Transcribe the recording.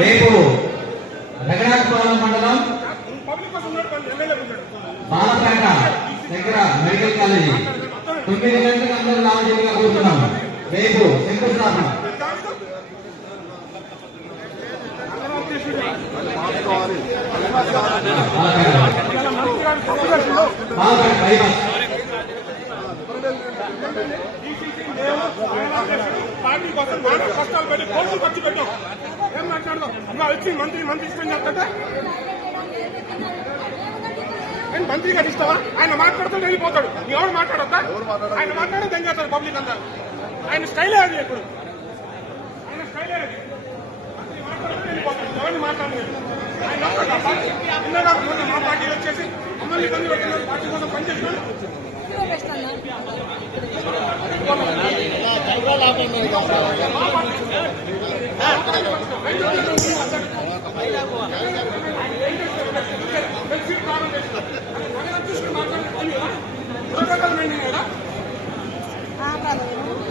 రేపు రఘునాథపాలెం మండలం బాలపేట దగ్గర మెడికల్ కాలేజీ 9 గంటలకు అందరూ రావాల్సిందిగా కోరుతున్నాం. రేపు శంకుస్థాపన పార్టీ కోసం కష్టాలు పెట్టి కోర్టులు ఖర్చు పెట్టాం. ఏం మాట్లాడదాం అమ్మా వచ్చి మంత్రి ఇష్టం చేస్తుంటే నేను మంత్రి గారు ఇస్తావా? ఆయన మాట్లాడుతూ వెళ్ళిపోతాడు. ఎవరు మాట్లాడొద్దా? ఆయన మాట్లాడే తెంగేస్తాడు పబ్లిక్ అంతా. ఆయన స్టైలే అది. ఇప్పుడు ఆయన స్టైలే అది. మంత్రి మాట్లాడుతూ వెళ్ళిపోతాడు. ఎవరిని మాట్లాడలేదు. ఆయన ఇందాక మా పార్టీ వచ్చేసి మమ్మల్ని ఇబ్బంది పెడుతున్నారు. పార్టీ కోసం పనిచేస్తున్నాడు. మాట్లాడుతున్నాడు.